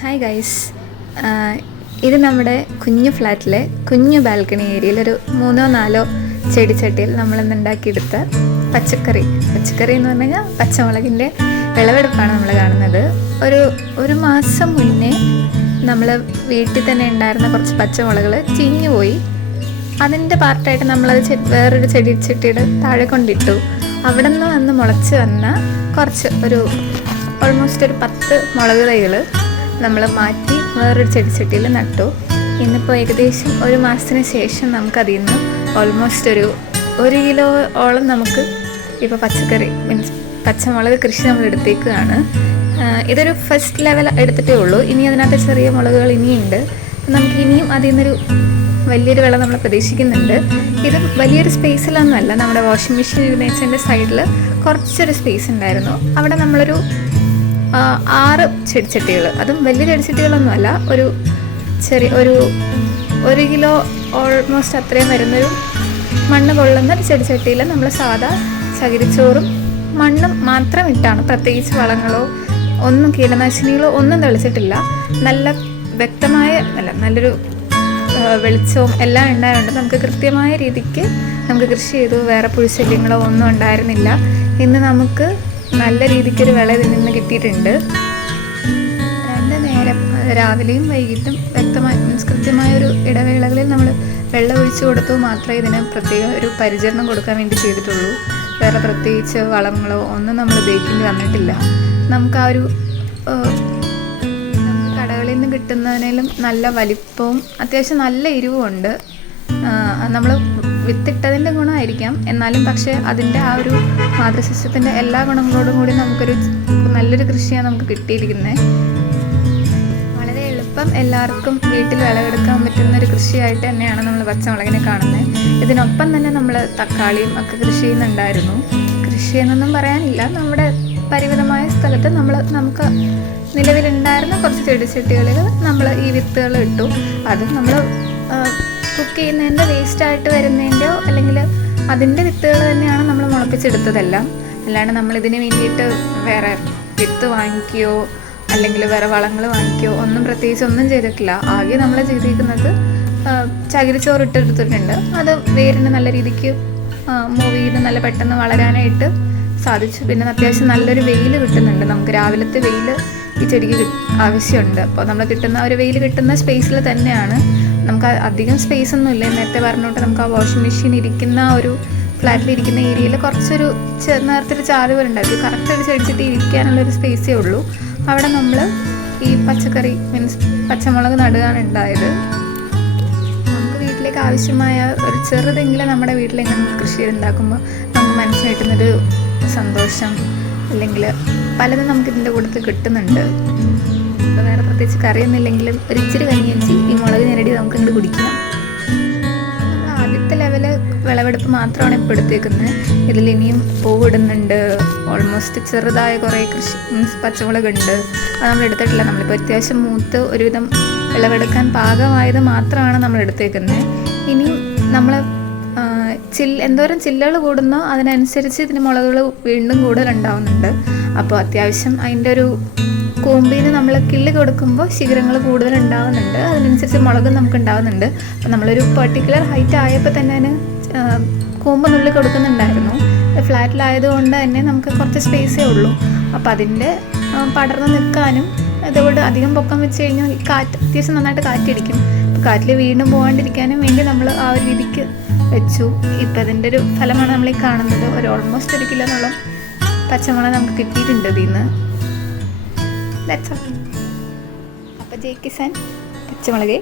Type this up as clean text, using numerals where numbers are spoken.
Hi guys, ഇത് നമ്മുടെ കുഞ്ഞു ഫ്ലാറ്റിലെ കുഞ്ഞു ബാൽക്കണി ഏരിയയിൽ ഒരു 3-4 ചെടിച്ചട്ടിയിൽ നമ്മളിന്ന് ഉണ്ടാക്കിയെടുത്ത പച്ചക്കറി എന്ന് പറഞ്ഞു കഴിഞ്ഞാൽ പച്ചമുളകിൻ്റെ വിളവെടുപ്പാണ് നമ്മൾ കാണുന്നത്. ഒരു മാസം മുന്നേ നമ്മൾ വീട്ടിൽ തന്നെ ഉണ്ടായിരുന്ന കുറച്ച് പച്ചമുളകൾ ചീഞ്ഞു പോയി. അതിൻ്റെ പാർട്ടായിട്ട് നമ്മളത് വേറൊരു ചെടിച്ചട്ടിയുടെ താഴെ കൊണ്ടിട്ടു. അവിടെ നിന്ന് വന്ന് മുളച്ച് വന്ന കുറച്ച് ഓൾമോസ്റ്റ് ഒരു 10 മുളക് തൈകൾ നമ്മൾ മാറ്റി വേറൊരു ചെടിച്ചട്ടിയിൽ നട്ടു. ഇന്നിപ്പോൾ ഏകദേശം ഒരു മാസത്തിന് ശേഷം നമുക്കതിൽ നിന്ന് ഓൾമോസ്റ്റ് ഒരു കിലോയോളം നമുക്ക് ഇപ്പോൾ പച്ചക്കറി പച്ചമുളക് കൃഷി നമ്മൾ എടുത്തേക്കാണ്. ഇതൊരു ഫസ്റ്റ് ലെവൽ എടുത്തിട്ടേ ഉള്ളൂ. ഇനി അതിനകത്ത് ചെറിയ മുളകുകൾ ഇനിയുണ്ട്. നമുക്ക് ഇനിയും അതിൽ നിന്നൊരു വലിയൊരു വിള നമ്മൾ പ്രതീക്ഷിക്കുന്നുണ്ട്. ഇത് വലിയൊരു സ്പേസിലൊന്നുമല്ല, നമ്മുടെ വാഷിംഗ് മെഷീൻ ഇരുന്നേച്ചതിൻ്റെ സൈഡിൽ കുറച്ചൊരു സ്പേസ് ഉണ്ടായിരുന്നു. അവിടെ നമ്മളൊരു 6 ചെടിച്ചട്ടികൾ, അതും വലിയ ചെടിച്ചട്ടികളൊന്നുമല്ല, ഒരു കിലോ ഓൾമോസ്റ്റ് അത്രയും വരുന്നൊരു മണ്ണ് കൊള്ളുന്ന ചെടിച്ചട്ടിയിൽ നമ്മൾ സാധാ ചകിരിച്ചോറും മണ്ണും മാത്രം ഇട്ടാണ്. പ്രത്യേകിച്ച് വളങ്ങളോ ഒന്നും കീടനാശിനികളോ ഒന്നും തെളിച്ചിട്ടില്ല. നല്ല വ്യക്തമായ നല്ലൊരു വെളിച്ചവും എല്ലാം ഉണ്ടായതുകൊണ്ട് നമുക്ക് കൃത്യമായ രീതിക്ക് നമുക്ക് കൃഷി ചെയ്തു. വേറെ പുഴുശല്യങ്ങളോ ഒന്നും ഉണ്ടായിരുന്നില്ല. ഇന്ന് നമുക്ക് നല്ല രീതിക്കൊരു വിള ഇതിൽ നിന്ന് കിട്ടിയിട്ടുണ്ട്. 2 നേരം രാവിലെയും വൈകിട്ടും കൃത്യമായ ഒരു ഇടവേളകളിൽ നമ്മൾ വെള്ളം ഒഴിച്ചു കൊടുത്തു മാത്രമേ ഇതിന് പ്രത്യേക ഒരു പരിചരണം കൊടുക്കാൻ വേണ്ടി ചെയ്തിട്ടുള്ളൂ. വേറെ പ്രത്യേകിച്ച് വളങ്ങളോ ഒന്നും നമ്മൾ ഉപയോഗിക്കേണ്ടി വന്നിട്ടില്ല. നമുക്ക് കടകളിൽ നിന്ന് കിട്ടുന്നതിനും നല്ല വലിപ്പവും അത്യാവശ്യം നല്ല എരിവുമുണ്ട്. നമ്മൾ വിത്തിട്ടതിൻ്റെ ഗുണമായിരിക്കാം, എന്നാലും പക്ഷേ അതിൻ്റെ ആ ഒരു മാതൃസസ്യത്തിൻ്റെ എല്ലാ ഗുണങ്ങളോടും കൂടി നമുക്കൊരു നല്ലൊരു കൃഷിയാണ് നമുക്ക് കിട്ടിയിരിക്കുന്നത്. വളരെ എളുപ്പം എല്ലാവർക്കും വീട്ടിൽ വിളവെടുക്കാൻ പറ്റുന്നൊരു കൃഷിയായിട്ട് തന്നെയാണ് നമ്മൾ പച്ചമുളകിനെ കാണുന്നത്. ഇതിനൊപ്പം തന്നെ നമ്മൾ തക്കാളിയും ഒക്കെ കൃഷി ചെയ്യുന്നുണ്ടായിരുന്നു. കൃഷിയെന്നൊന്നും പറയാനില്ല, നമ്മുടെ പരിമിതമായ സ്ഥലത്ത് നമുക്ക് നിലവിലുണ്ടായിരുന്ന കുറച്ച് ചെടിച്ചട്ടികളിൽ നമ്മൾ ഈ വിത്തുകൾ ഇട്ടു. അതും നമ്മൾ കുക്ക് ചെയ്യുന്നതിൻ്റെ വേസ്റ്റായിട്ട് വരുന്നതിൻ്റെയോ അല്ലെങ്കിൽ അതിൻ്റെ വിത്തുകൾ തന്നെയാണ് നമ്മൾ മുളപ്പിച്ചെടുത്തതെല്ലാം. അല്ലാണ്ട് നമ്മളിതിന് വേണ്ടിയിട്ട് വേറെ വിത്ത് വാങ്ങിക്കുകയോ അല്ലെങ്കിൽ വേറെ വളങ്ങൾ വാങ്ങിക്കുകയോ പ്രത്യേകിച്ച് ഒന്നും ചെയ്തിട്ടില്ല. ആകെ നമ്മൾ ചെയ്തിരിക്കുന്നത് ചകിരിച്ചോറ് ഇട്ടെടുത്തിട്ടുണ്ട്. അത് വേരിന് നല്ല രീതിക്ക് മൂവ് ചെയ്ത് നല്ല പെട്ടെന്ന് വളരാനായിട്ട് സാധിച്ചു. പിന്നെ അത്യാവശ്യം നല്ലൊരു വെയിൽ കിട്ടുന്നുണ്ട്. നമുക്ക് രാവിലത്തെ വെയിൽ ഈ ചെടിക്ക് ആവശ്യമുണ്ട്. അപ്പോൾ നമ്മൾ കിട്ടുന്ന ഒരു വെയിൽ കിട്ടുന്ന സ്പേസിൽ തന്നെയാണ്. നമുക്ക് അധികം സ്പേസ് ഒന്നും ഇല്ല. നേരത്തെ പറഞ്ഞോട്ട് നമുക്ക് ആ വാഷിംഗ് മെഷീൻ ഇരിക്കുന്ന ഒരു ഫ്ലാറ്റിലിരിക്കുന്ന ഏരിയയിൽ കുറച്ചൊരു നേരത്തെ ചാല് പോലെ ഉണ്ടാക്കി കറക്റ്റ് ഒരു ചെടിച്ചിട്ട് ഇരിക്കാനുള്ളൊരു സ്പേസേ ഉള്ളൂ. അവിടെ നമ്മൾ ഈ പച്ചക്കറി പച്ചമുളക് നടുകയാണ് ഉണ്ടായത്. നമുക്ക് വീട്ടിലേക്ക് ആവശ്യമായ ഒരു ചെറുതെങ്കിലും നമ്മുടെ വീട്ടിലെങ്ങനെ കൃഷി ചെയ്തുണ്ടാക്കുമ്പോൾ നമുക്ക് മനസ്സിൽ കിട്ടുന്നൊരു സന്തോഷം അല്ലെങ്കിൽ പലതും നമുക്കിതിൻ്റെ കൂട്ടത്തിൽ കിട്ടുന്നുണ്ട്. ഇപ്പോൾ വേറെ പ്രത്യേകിച്ച് കറിയൊന്നുമില്ലെങ്കിലും ഒരു ഇച്ചിരി കഞ്ഞിയഞ്ചി ഈ മുളക് ഞെരടി നമുക്ക് ഇങ്ങോട്ട് കുടിക്കാം. നമ്മൾ ആദ്യത്തെ ലെവല് വിളവെടുപ്പ് മാത്രമാണ് ഇപ്പോൾ എടുത്തേക്കുന്നത്. ഇതിൽ ഇനിയും പൂവിടുന്നുണ്ട്. ഓൾമോസ്റ്റ് ചെറുതായ കുറേ പച്ചമുളകുണ്ട്. അത് നമ്മൾ എടുത്തിട്ടില്ല. നമ്മളിപ്പോൾ അത്യാവശ്യം മൂത്ത് ഒരുവിധം വിളവെടുക്കാൻ പാകമായത് മാത്രമാണ് നമ്മൾ എടുത്തേക്കുന്നത്. ഇനിയും നമ്മൾ എന്തോരം ചില്ലകൾ കൂടുന്നോ അതിനനുസരിച്ച് ഇതിന് മുളകുകൾ വീണ്ടും കൂടുതലുണ്ടാവുന്നുണ്ട്. അപ്പോൾ അത്യാവശ്യം അതിൻ്റെ ഒരു കൂമ്പിന് നമ്മൾ കിള്ളി കൊടുക്കുമ്പോൾ ശിഖരങ്ങൾ കൂടുതൽ ഉണ്ടാവുന്നുണ്ട്. അതിനനുസരിച്ച് മുളകും നമുക്ക് ഉണ്ടാവുന്നുണ്ട്. അപ്പോൾ നമ്മളൊരു പെർട്ടിക്കുലർ ഹൈറ്റ് ആയപ്പോൾ തന്നെ അതിന് കൂമ്പ് നുള്ളി കൊടുക്കുന്നുണ്ടായിരുന്നു. ഫ്ലാറ്റിലായതുകൊണ്ട് തന്നെ നമുക്ക് കുറച്ച് സ്പേസേ ഉള്ളൂ. അപ്പോൾ അതിൻ്റെ പടർന്ന് നിൽക്കാനും അതുകൊണ്ട് അധികം പൊക്കം വെച്ച് കഴിഞ്ഞാൽ അത്യാവശ്യം നന്നായിട്ട് കാറ്റടിക്കും. അപ്പോൾ കാറ്റിൽ വീണ്ടും പോകാണ്ടിരിക്കാനും വേണ്ടി നമ്മൾ ആ ഒരു രീതിക്ക് വെച്ചു. ഇപ്പം അതിൻ്റെ ഒരു ഫലമാണ് നമ്മളീ കാണുന്നത്. ഓൾമോസ്റ്റ് 1 കിലോയോളം പച്ചമുളക് നമുക്ക് കിട്ടിയിട്ടുണ്ട് ഇതിൽ നിന്ന്. അപ്പോൾ ജയ് കിസാൻ പച്ചമുളക്